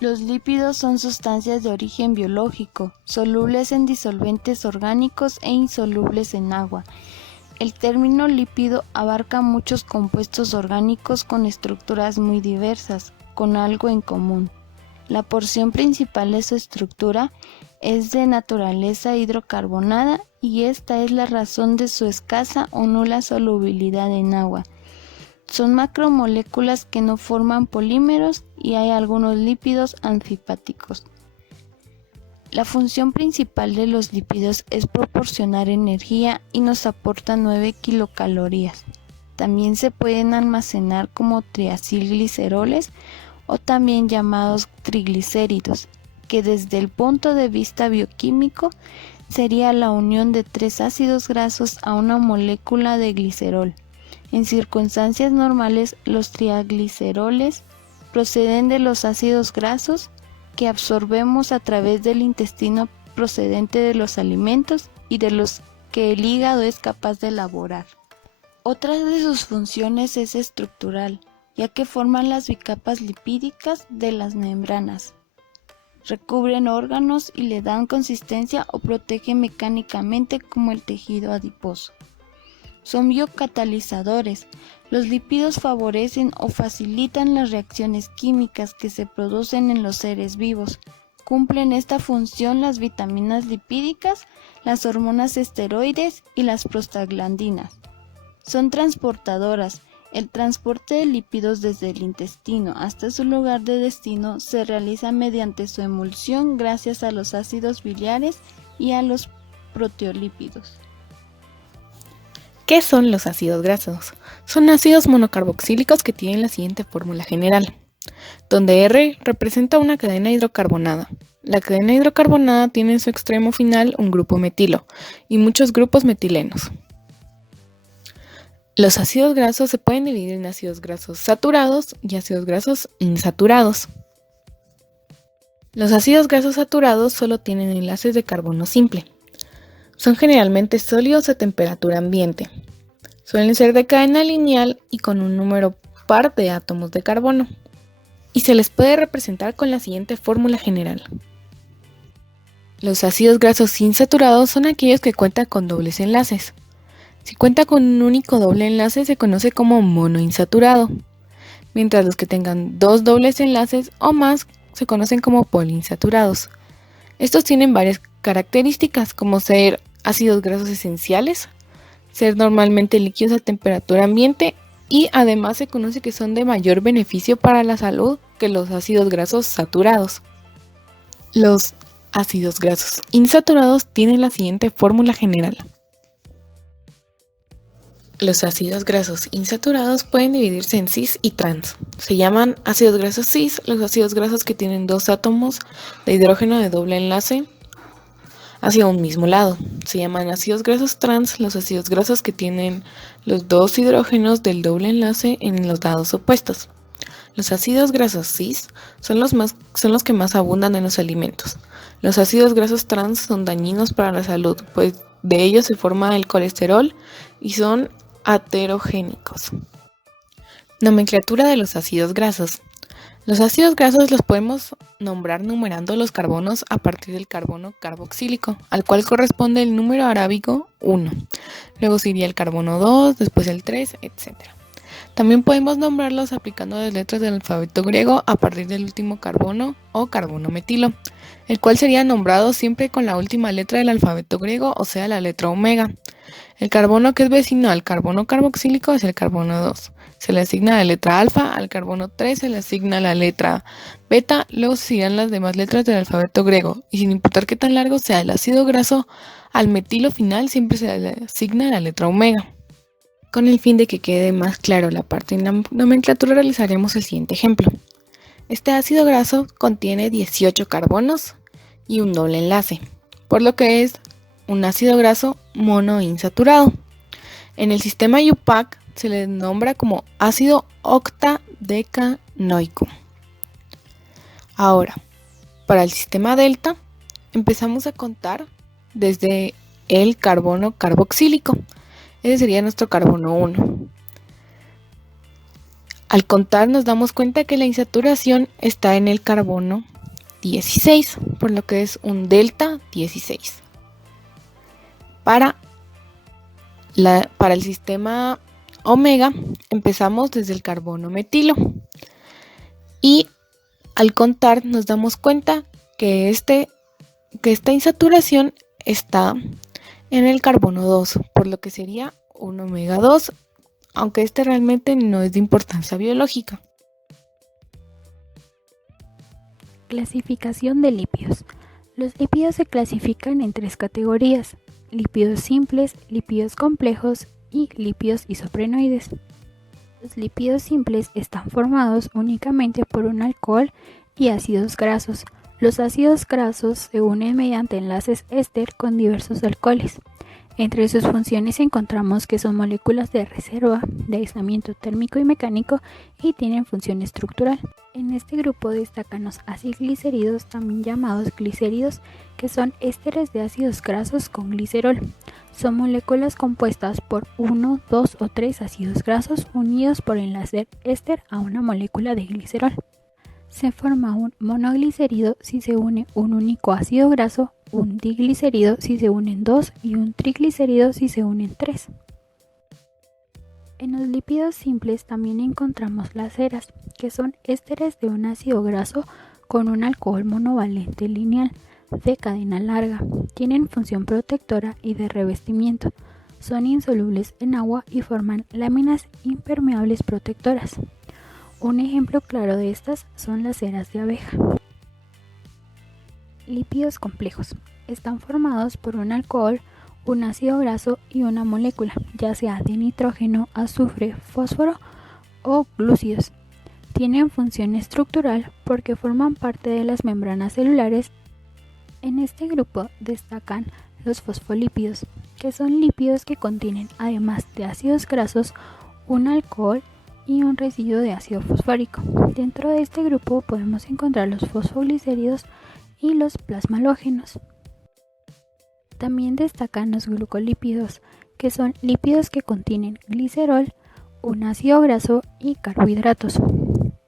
Los lípidos son sustancias de origen biológico, solubles en disolventes orgánicos e insolubles en agua. El término lípido abarca muchos compuestos orgánicos con estructuras muy diversas, con algo en común. La porción principal de su estructura es de naturaleza hidrocarbonada y esta es la razón de su escasa o nula solubilidad en agua. Son macromoléculas que no forman polímeros y hay algunos lípidos anfipáticos. La función principal de los lípidos es proporcionar energía y nos aportan 9 kilocalorías. También se pueden almacenar como triacilgliceroles o también llamados triglicéridos, que desde el punto de vista bioquímico sería la unión de 3 ácidos grasos a una molécula de glicerol. En circunstancias normales, los triagliceroles proceden de los ácidos grasos que absorbemos a través del intestino procedente de los alimentos y de los que el hígado es capaz de elaborar. Otra de sus funciones es estructural, ya que forman las bicapas lipídicas de las membranas. Recubren órganos y le dan consistencia o protegen mecánicamente como el tejido adiposo. Son biocatalizadores. Los lípidos favorecen o facilitan las reacciones químicas que se producen en los seres vivos. Cumplen esta función las vitaminas lipídicas, las hormonas esteroides y las prostaglandinas. Son transportadoras. El transporte de lípidos desde el intestino hasta su lugar de destino se realiza mediante su emulsión gracias a los ácidos biliares y a los proteolípidos. ¿Qué son los ácidos grasos? Son ácidos monocarboxílicos que tienen la siguiente fórmula general, donde R representa una cadena hidrocarbonada. La cadena hidrocarbonada tiene en su extremo final un grupo metilo y muchos grupos metilenos. Los ácidos grasos se pueden dividir en ácidos grasos saturados y ácidos grasos insaturados. Los ácidos grasos saturados solo tienen enlaces de carbono simple. Son generalmente sólidos a temperatura ambiente. Suelen ser de cadena lineal y con un número par de átomos de carbono. Y se les puede representar con la siguiente fórmula general. Los ácidos grasos insaturados son aquellos que cuentan con dobles enlaces. Si cuenta con un único doble enlace se conoce como monoinsaturado, mientras los que tengan dos dobles enlaces o más se conocen como poliinsaturados. Estos tienen varias características como ser ácidos grasos esenciales, ser normalmente líquidos a temperatura ambiente y además se conoce que son de mayor beneficio para la salud que los ácidos grasos saturados. Los ácidos grasos insaturados tienen la siguiente fórmula general. Los ácidos grasos insaturados pueden dividirse en cis y trans. Se llaman ácidos grasos cis los ácidos grasos que tienen dos átomos de hidrógeno de doble enlace hacia un mismo lado. Se llaman ácidos grasos trans los ácidos grasos que tienen los dos hidrógenos del doble enlace en los lados opuestos. Los ácidos grasos cis son los que más abundan en los alimentos. Los ácidos grasos trans son dañinos para la salud, pues de ellos se forma el colesterol y son aterogénicos. Nomenclatura de los ácidos grasos. Los ácidos grasos los podemos nombrar numerando los carbonos a partir del carbono carboxílico, al cual corresponde el número arábigo 1. Luego sería el carbono 2, después el 3, etc. También podemos nombrarlos aplicando las letras del alfabeto griego a partir del último carbono o carbono metilo, el cual sería nombrado siempre con la última letra del alfabeto griego, o sea, la letra omega. El carbono que es vecino al carbono carboxílico es el carbono 2. Se le asigna la letra alfa, al carbono 3 se le asigna la letra beta, luego se seguirán las demás letras del alfabeto griego, y sin importar qué tan largo sea el ácido graso, al metilo final siempre se le asigna la letra omega. Con el fin de que quede más claro la parte en la nomenclatura, realizaremos el siguiente ejemplo. Este ácido graso contiene 18 carbonos y un doble enlace, por lo que es un ácido graso monoinsaturado. En el sistema IUPAC se le nombra como ácido octadecanoico. Ahora, para el sistema delta, empezamos a contar desde el carbono carboxílico. Ese sería nuestro carbono 1. Al contar nos damos cuenta que la insaturación está en el carbono 16, por lo que es un delta 16. Para el sistema omega empezamos desde el carbono metilo y al contar nos damos cuenta que esta insaturación está en el carbono 2, por lo que sería un omega 2, aunque este realmente no es de importancia biológica. Clasificación de lípidos. Los lípidos se clasifican en 3 categorías: lípidos simples, lípidos complejos y lípidos isoprenoides. Los lípidos simples están formados únicamente por un alcohol y ácidos grasos. Los ácidos grasos se unen mediante enlaces éster con diversos alcoholes. Entre sus funciones encontramos que son moléculas de reserva, de aislamiento térmico y mecánico, y tienen función estructural. En este grupo destacan los acilglicéridos, también llamados glicéridos, que son ésteres de ácidos grasos con glicerol. Son moléculas compuestas por 1, 2 o 3 ácidos grasos unidos por enlace éster a una molécula de glicerol. Se forma un monoglicérido si se une un único ácido graso, un diglicérido si se unen 2 y un triglicérido si se unen 3. En los lípidos simples también encontramos las ceras, que son ésteres de un ácido graso con un alcohol monovalente lineal de cadena larga. Tienen función protectora y de revestimiento. Son insolubles en agua y forman láminas impermeables protectoras. Un ejemplo claro de estas son las ceras de abeja. Lípidos complejos. Están formados por un alcohol, un ácido graso y una molécula, ya sea de nitrógeno, azufre, fósforo o glúcidos. Tienen función estructural porque forman parte de las membranas celulares. En este grupo destacan los fosfolípidos, que son lípidos que contienen, además de ácidos grasos, un alcohol y un residuo de ácido fosfórico. Dentro de este grupo podemos encontrar los fosfoglicéridos y los plasmalógenos. También destacan los glucolípidos, que son lípidos que contienen glicerol, un ácido graso y carbohidratos,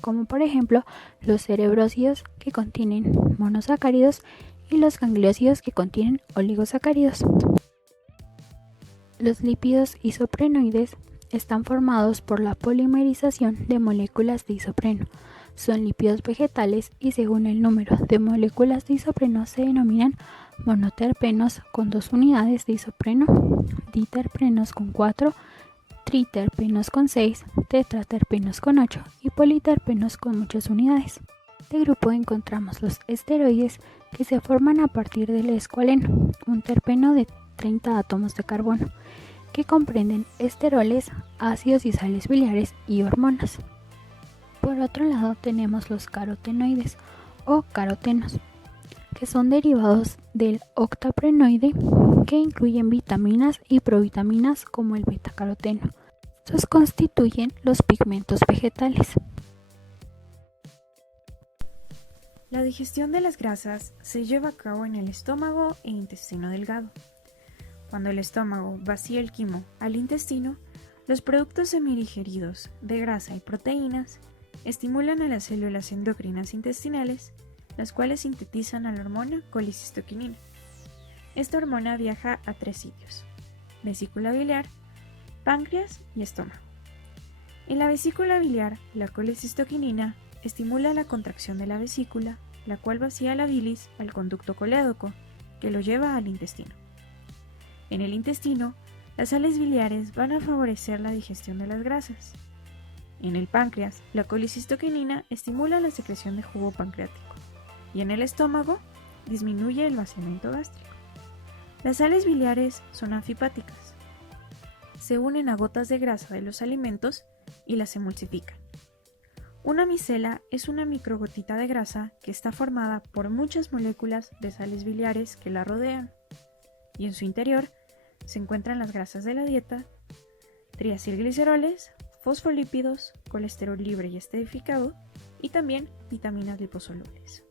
como por ejemplo los cerebrósidos, que contienen monosacáridos, y los gangliósidos, que contienen oligosacáridos. Los lípidos isoprenoides están formados por la polimerización de moléculas de isopreno. Son lípidos vegetales y según el número de moléculas de isopreno se denominan monoterpenos con 2 unidades de isopreno, diterpenos con 4, triterpenos con 6, tetraterpenos con 8 y politerpenos con muchas unidades. En este grupo encontramos los esteroides, que se forman a partir del escualeno, un terpeno de 30 átomos de carbono, que comprenden esteroles, ácidos y sales biliares y hormonas. Por otro lado tenemos los carotenoides o carotenos, que son derivados del octaprenoide, que incluyen vitaminas y provitaminas como el betacaroteno. Estos constituyen los pigmentos vegetales. La digestión de las grasas se lleva a cabo en el estómago e intestino delgado. Cuando el estómago vacía el quimo al intestino, los productos semidigeridos de grasa y proteínas estimulan a las células endocrinas intestinales, las cuales sintetizan a la hormona colicistoquinina. Esta hormona viaja a 3 sitios: vesícula biliar, páncreas y estómago. En la vesícula biliar, la colicistoquinina estimula la contracción de la vesícula, la cual vacía la bilis al conducto colédoco, que lo lleva al intestino. En el intestino, las sales biliares van a favorecer la digestión de las grasas. En el páncreas, la colicistoquinina estimula la secreción de jugo pancreático, y en el estómago disminuye el vaciamiento gástrico. Las sales biliares son anfipáticas. Se unen a gotas de grasa de los alimentos y las emulsifican. Una micela es una microgotita de grasa que está formada por muchas moléculas de sales biliares que la rodean, y en su interior se encuentran las grasas de la dieta, triacilgliceroles, fosfolípidos, colesterol libre y esterificado, y también vitaminas liposolubles.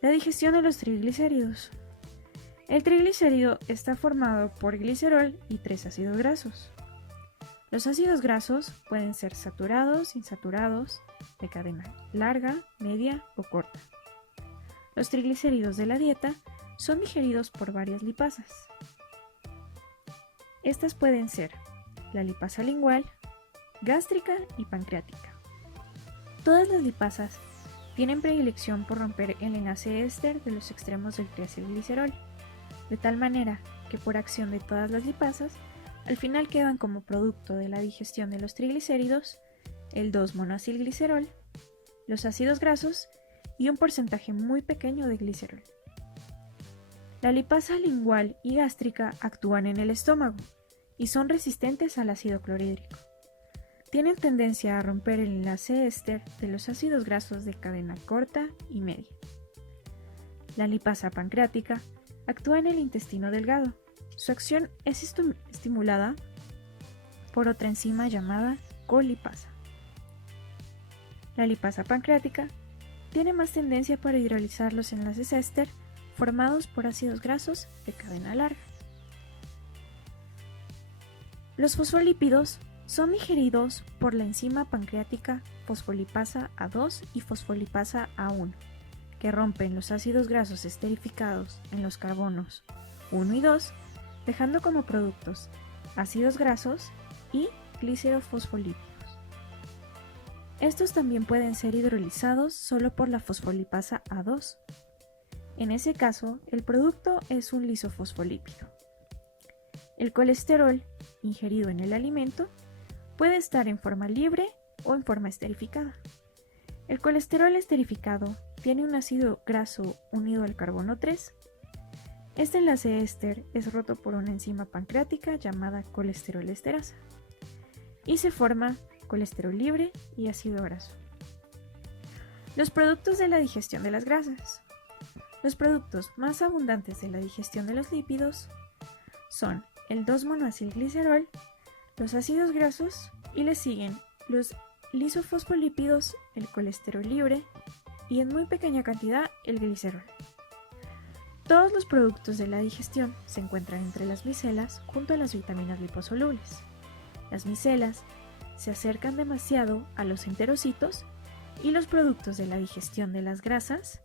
La digestión de los triglicéridos. El triglicérido está formado por glicerol y 3 ácidos grasos. Los ácidos grasos pueden ser saturados, insaturados, de cadena larga, media o corta. Los triglicéridos de la dieta son digeridos por varias lipasas. Estas pueden ser la lipasa lingual, gástrica y pancreática. Todas las lipasas tienen predilección por romper el enlace éster de los extremos del triacilglicerol, de tal manera que por acción de todas las lipasas, al final quedan como producto de la digestión de los triglicéridos el 2-monoacilglicerol, los ácidos grasos y un porcentaje muy pequeño de glicerol. La lipasa lingual y gástrica actúan en el estómago y son resistentes al ácido clorhídrico. Tienen tendencia a romper el enlace éster de los ácidos grasos de cadena corta y media. La lipasa pancreática actúa en el intestino delgado. Su acción es estimulada por otra enzima llamada colipasa. La lipasa pancreática tiene más tendencia para hidrolizar los enlaces éster formados por ácidos grasos de cadena larga. Los fosfolípidos son digeridos por la enzima pancreática fosfolipasa A2 y fosfolipasa A1, que rompen los ácidos grasos esterificados en los carbonos 1 y 2, dejando como productos ácidos grasos y glicerofosfolípidos. Estos también pueden ser hidrolizados solo por la fosfolipasa A2. En ese caso, el producto es un lisofosfolípido. El colesterol ingerido en el alimento puede estar en forma libre o en forma esterificada. El colesterol esterificado tiene un ácido graso unido al carbono 3. Este enlace éster es roto por una enzima pancreática llamada colesterol-esterasa y se forma colesterol libre y ácido graso. Los productos de la digestión de las grasas. Los productos más abundantes de la digestión de los lípidos son el 2-monoacilglicerol, los ácidos grasos y le siguen los lisofosfolípidos, el colesterol libre y en muy pequeña cantidad el glicerol. Todos los productos de la digestión se encuentran entre las micelas junto a las vitaminas liposolubles. Las micelas se acercan demasiado a los enterocitos y los productos de la digestión de las grasas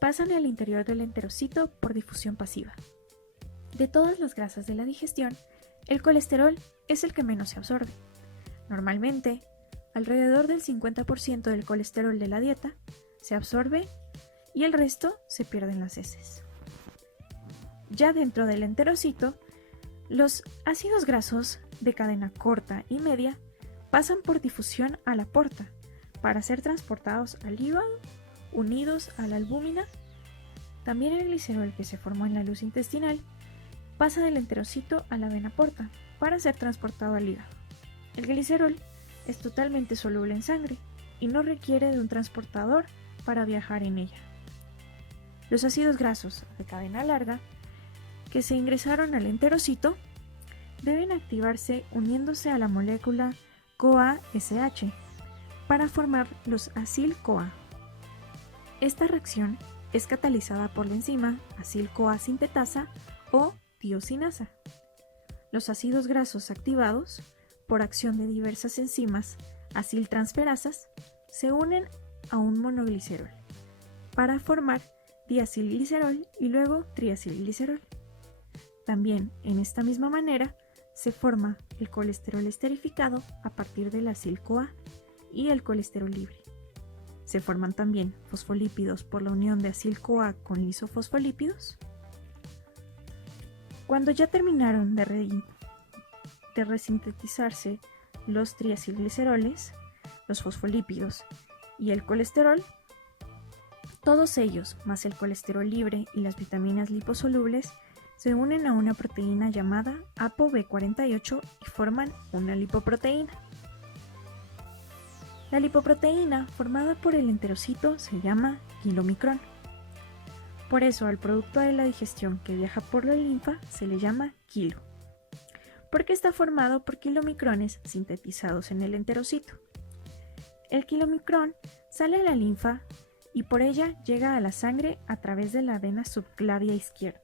pasan al interior del enterocito por difusión pasiva. De todas las grasas de la digestión, el colesterol es el que menos se absorbe. Normalmente, alrededor del 50% del colesterol de la dieta se absorbe y el resto se pierde en las heces. Ya dentro del enterocito, los ácidos grasos de cadena corta y media pasan por difusión a la porta para ser transportados al hígado, unidos a la albúmina. También el glicerol que se formó en la luz intestinal pasa del enterocito a la vena porta para ser transportado al hígado. El glicerol es totalmente soluble en sangre y no requiere de un transportador para viajar en ella. Los ácidos grasos de cadena larga que se ingresaron al enterocito deben activarse uniéndose a la molécula CoA-SH para formar los acil-CoA. Esta reacción es catalizada por la enzima acil-CoA sintetasa o tiosinasa. Los ácidos grasos activados por acción de diversas enzimas aciltransferasas se unen a un monoglicerol para formar diacilglicerol y luego triacilglicerol. También, en esta misma manera, se forma el colesterol esterificado a partir del acil-CoA y el colesterol libre. Se forman también fosfolípidos por la unión de acil-CoA con lisofosfolípidos. Cuando ya terminaron de resintetizarse los triacilgliceroles, los fosfolípidos y el colesterol, todos ellos, más el colesterol libre y las vitaminas liposolubles, se unen a una proteína llamada ApoB48 y forman una lipoproteína. La lipoproteína formada por el enterocito se llama kilomicrón. Por eso al producto de la digestión que viaja por la linfa se le llama kilo, porque está formado por kilomicrones sintetizados en el enterocito. El kilomicrón sale a la linfa y por ella llega a la sangre a través de la vena subclavia izquierda.